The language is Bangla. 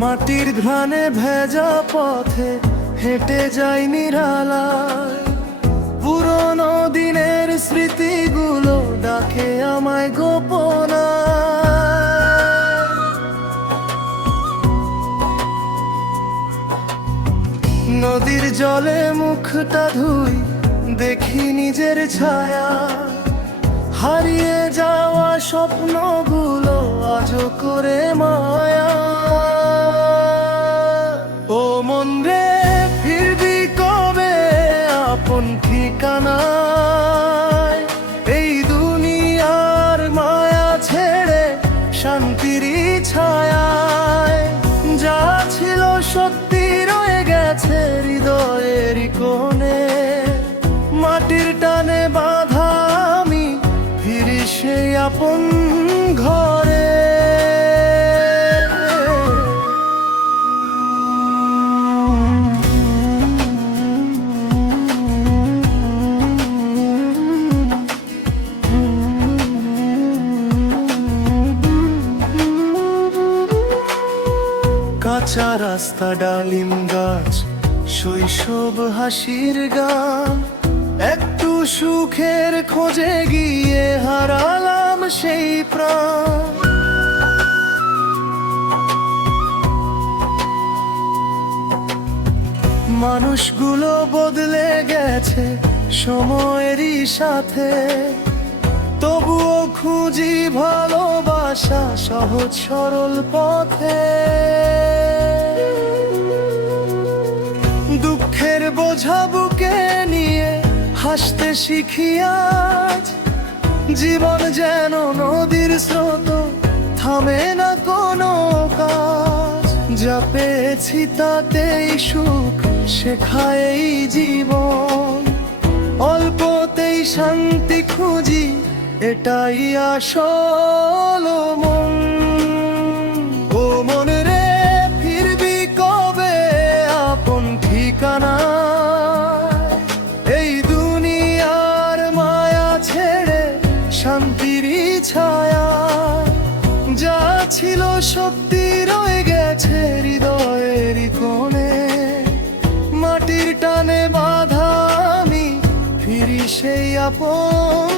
মাটির ঘ্রাণে ভেজা পথে হেঁটে যাই নিরালায়, পুরনো দিনের স্মৃতিগুলো ডাকে আমায় গোপনায়। নদীর জলে মুখটা ধুই, দেখি নিজের ছায়া, হারিয়ে যাওয়া স্বপ্নগুলো আজও করে মায়া। ও মন রে, ফিরবি কবে আপন ঠিকানায়? এই দুনিয়ার মায়া ছেড়ে শান্তির ছায়ায়, যা ছিল সত্যি রয়ে গেছে হৃদয়ের কোণে। মাটির টানে বাঁধা আমি ফিরি সেই আপন ঘরে। কাঁচা রাস্তা, ডালিম গাছ, শৈশব হাসির গান, একটু সুখের খোঁজে গিয়ে হারালাম সেই প্রাণ। মানুষগুলো বদলে গেছে সময়েরই সাথে, তবুও খুঁজি ভালোবাসা সহজ সরল পথে। দুঃখের বোঝা বুকে নিয়ে হাসতে শিখি আজ, জীবন যেন নদীর স্রোত, থামে না কোনো কাজ। যা পেয়েছি তাতেই সুখ, শেখায় এই জীবন, অল্পতেই শান্তি খুঁজি, এটাই আসল মন। ও মন রে, ফিরবি কবে আপন ঠিকানায়? এই দুনিয়ার মায়া ছেড়ে শান্তির ছায়া, যা ছিল সত্যি রয়ে গেছে হৃদয়ের কোণে। মাটির টানে বাঁধা আমি ফিরি সেই আপন